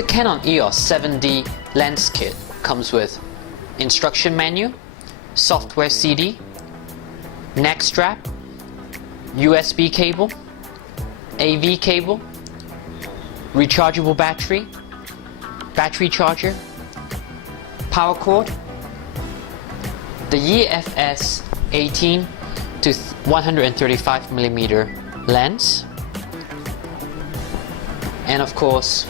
The Canon EOS 7D lens kit comes with instruction menu, software CD, neck strap, USB cable, AV cable, rechargeable battery, battery charger, power cord, the EFS 18 to 135mm lens, and of course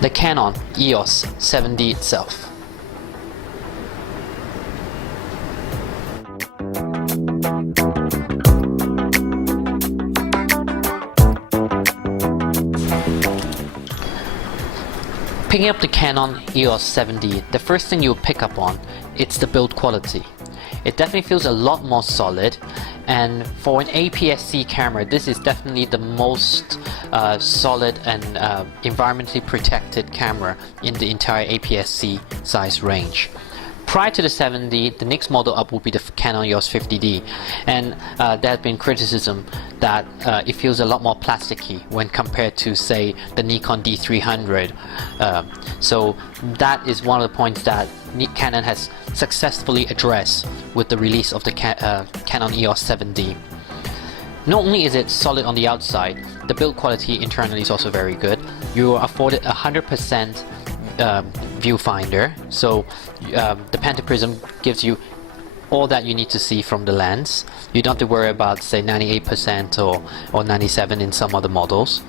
the Canon EOS 7D itself. Picking up the Canon EOS 7D, the first thing you'll pick up on, it's the build quality. It definitely feels a lot more solid, and for an APS-C camera, this is definitely the most solid and environmentally protected camera in the entire APS-C size range. Prior to the 7D, the next model up would be the Canon EOS 50D, and there has been criticism that it feels a lot more plasticky when compared to, say, the Nikon D300. So that is one of the points that Canon has successfully addressed with the release of the Canon EOS 7D. Not only is it solid on the outside, the build quality internally is also very good. You are afforded 100% viewfinder, so the pentaprism gives you all that you need to see from the lens. You don't have to worry about, say, 98% or 97% in some other models.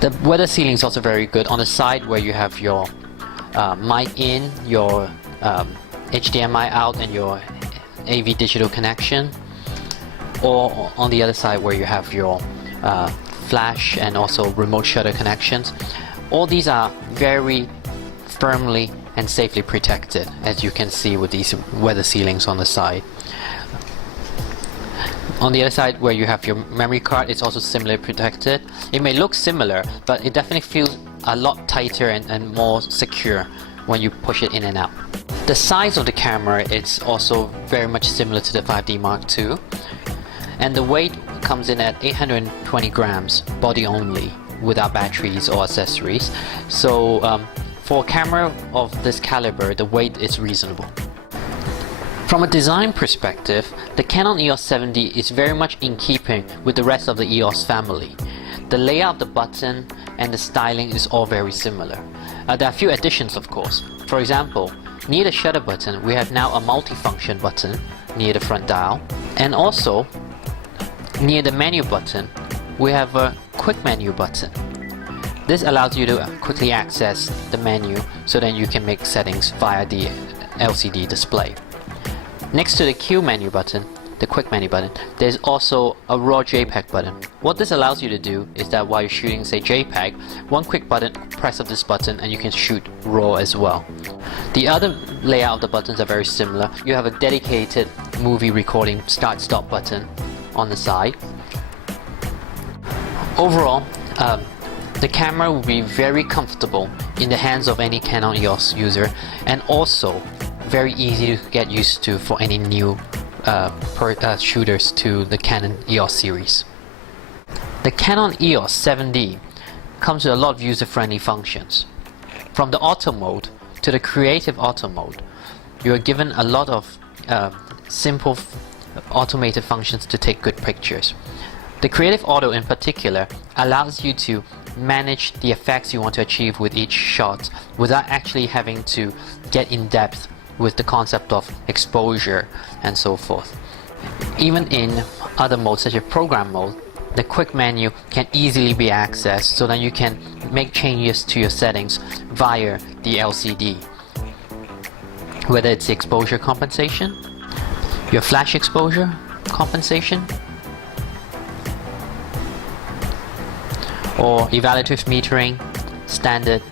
The weather sealing is also very good. On the side where you have your mic in, your HDMI out, and your AV digital connection, or on the other side where you have your flash and also remote shutter connections. All these are very firmly and safely protected, as you can see with these weather sealings on the side. On the other side where you have your memory card, it's also similarly protected. It may look similar, but it definitely feels a lot tighter and more secure when you push it in and out. The size of the camera is also very much similar to the 5D Mark II, and the weight comes in at 820 grams, body only, without batteries or accessories. So for a camera of this caliber, the weight is reasonable. From a design perspective, the Canon EOS 7D is very much in keeping with the rest of the EOS family. The layout of the button and the styling is all very similar. There are a few additions, of course. For example, near the shutter button, we have now a multifunction button near the front dial, and also near the menu button, we have a quick menu button. This allows you to quickly access the menu so that you can make settings via the LCD display. Next to the Q menu button, the quick menu button, there's also a raw JPEG button. What this allows you to do is that while you're shooting, say, JPEG, one quick press of this button and you can shoot raw as well. The other layout of the buttons are very similar. You have a dedicated movie recording start-stop button on the side. Overall, the camera will be very comfortable in the hands of any Canon EOS user, and also very easy to get used to for any new shooters to the Canon EOS series. The Canon EOS 7D comes with a lot of user-friendly functions. From the auto mode to the creative auto mode, you are given a lot of simple automated functions to take good pictures. The creative auto in particular allows you to manage the effects you want to achieve with each shot without actually having to get in depth with the concept of exposure and so forth. Even in other modes such as program mode, the quick menu can easily be accessed so that you can make changes to your settings via the LCD. Whether it's exposure compensation, your flash exposure compensation, or evaluative metering, standard,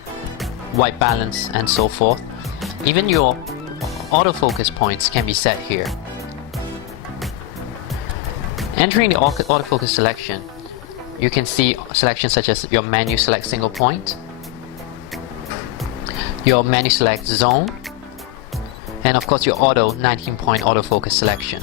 white balance, and so forth. Even your autofocus points can be set here. Entering the autofocus selection, you can see selections such as your menu select single point, your menu select zone, and of course your auto 19-point autofocus selection.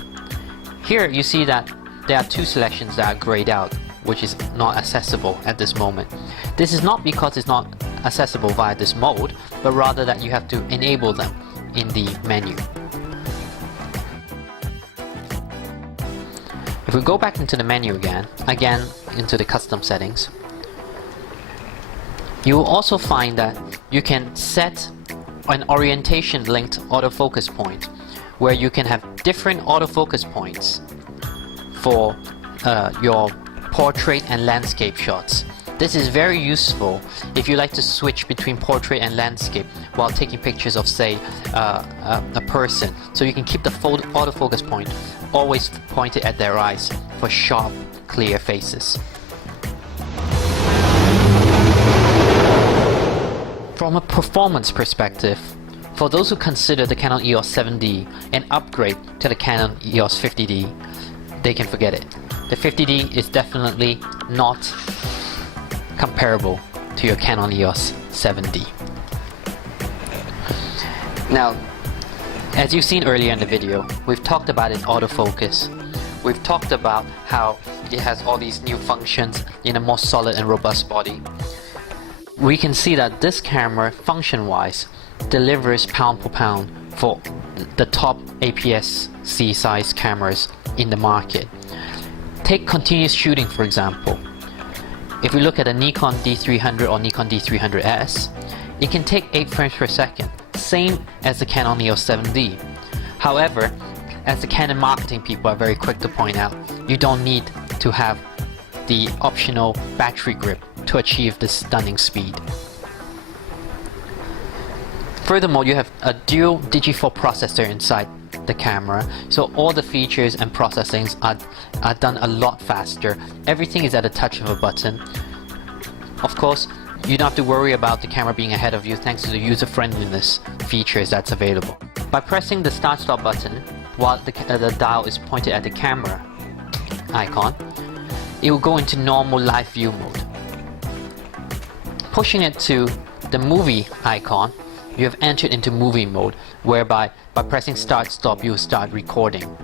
Here you see that there are two selections that are grayed out, which is not accessible at this moment. This is not because it's not accessible via this mode, but rather that you have to enable them in the menu. If we go back into the menu again into the custom settings, you will also find that you can set an orientation linked autofocus point, where you can have different autofocus points for your portrait and landscape shots. This is very useful if you like to switch between portrait and landscape while taking pictures of, say, a person. So you can keep the autofocus point always pointed at their eyes for sharp, clear faces. From a performance perspective, for those who consider the Canon EOS 7D an upgrade to the Canon EOS 50D, they can forget it. The 50D is definitely not comparable to your Canon EOS 7D. Now, as you've seen earlier in the video, we've talked about its autofocus. We've talked about how it has all these new functions in a more solid and robust body. We can see that this camera, function-wise, delivers pound per pound for the top APS-C size cameras in the market. Take continuous shooting, for example. If we look at a Nikon D300 or Nikon D300S, it can take 8 frames per second, same as the Canon EOS 7D. However, as the Canon marketing people are very quick to point out, you don't need to have the optional battery grip to achieve this stunning speed. Furthermore, you have a dual Digi4 processor inside the camera, so all the features and processings are done a lot faster. Everything is at a touch of a button. Of course, you don't have to worry about the camera being ahead of you thanks to the user-friendliness features that's available. By pressing the start-stop button while the dial is pointed at the camera icon, it will go into normal live view mode. Pushing it to the movie icon, you have entered into movie mode, whereby by pressing start stop you will start recording,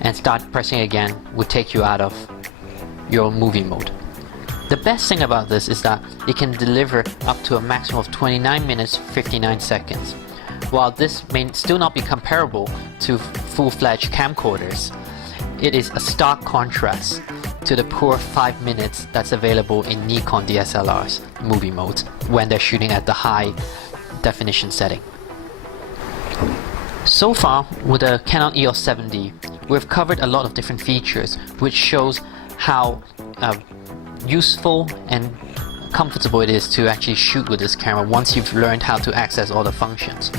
and start pressing again will take you out of your movie mode. The best thing about this is that it can deliver up to a maximum of 29 minutes 59 seconds. While this may still not be comparable to full-fledged camcorders, it is a stark contrast to the poor 5 minutes that's available in Nikon DSLR's movie mode when they're shooting at the high definition setting. So far with the Canon EOS 7D, we've covered a lot of different features, which shows how useful and comfortable it is to actually shoot with this camera once you've learned how to access all the functions.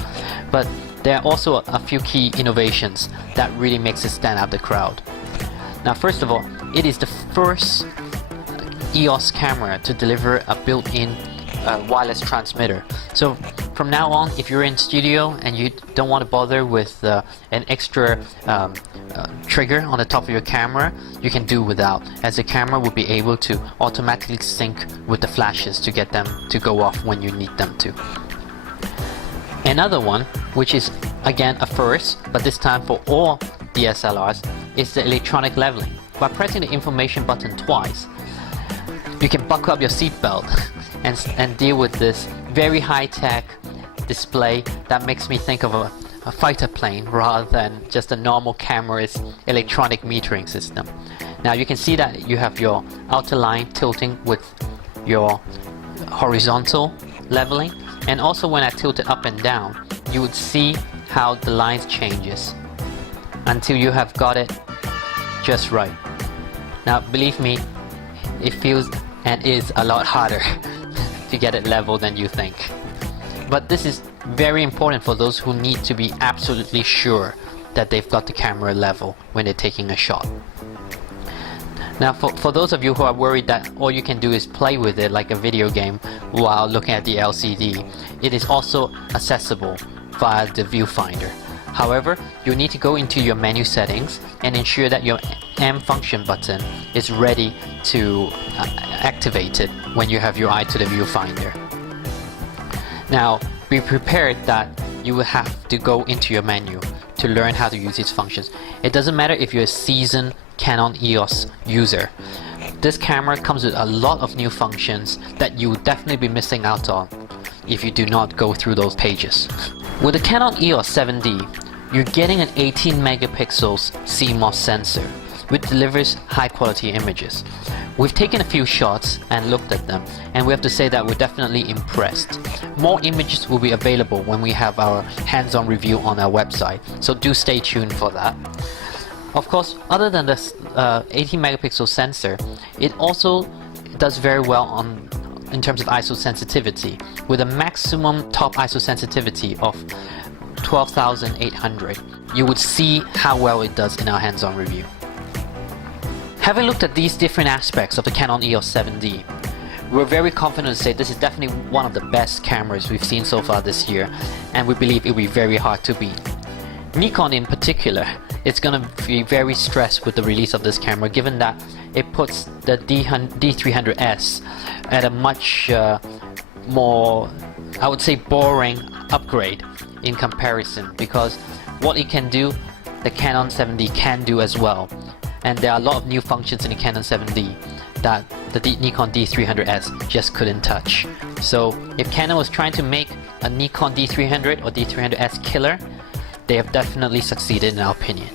But there are also a few key innovations that really makes it stand out the crowd. Now, first of all, it is the first EOS camera to deliver a built-in wireless transmitter. So from now on, if you're in studio and you don't want to bother with an extra trigger on the top of your camera, you can do without, as the camera will be able to automatically sync with the flashes to get them to go off when you need them to. Another one, which is again a first, but this time for all DSLRs, is the electronic leveling. By pressing the information button twice, you can buckle up your seatbelt and deal with this very high-tech display that makes me think of a fighter plane rather than just a normal camera's electronic metering system. Now you can see that you have your outer line tilting with your horizontal leveling, and also when I tilt it up and down, you would see how the lines changes until you have got it just right. Now believe me, it feels and is a lot harder to get it level than you think. But this is very important for those who need to be absolutely sure that they've got the camera level when they're taking a shot. Now for those of you who are worried that all you can do is play with it like a video game while looking at the LCD, it is also accessible via the viewfinder. However, you need to go into your menu settings and ensure that your M function button is ready to activate it when you have your eye to the viewfinder. Now, be prepared that you will have to go into your menu to learn how to use these functions. It doesn't matter if you're a seasoned Canon EOS user. This camera comes with a lot of new functions that you would definitely be missing out on if you do not go through those pages. With the Canon EOS 7D, you're getting an 18 megapixels CMOS sensor, which delivers high quality images. We've taken a few shots and looked at them, and we have to say that we're definitely impressed. More images will be available when we have our hands-on review on our website, so do stay tuned for that. Of course, other than this 18 megapixel sensor, it also does very well in terms of ISO sensitivity, with a maximum top ISO sensitivity of 12,800. You would see how well it does in our hands-on review. Having looked at these different aspects of the Canon EOS 7D, we're very confident to say this is definitely one of the best cameras we've seen so far this year, and we believe it will be very hard to beat. Nikon in particular, it's going to be very stressed with the release of this camera, given that it puts the D300S at a much more, I would say, boring upgrade in comparison, because what it can do, the Canon 7D can do as well. And there are a lot of new functions in the Canon 7D that the Nikon D300S just couldn't touch. So if Canon was trying to make a Nikon D300 or D300S killer, they have definitely succeeded in our opinion.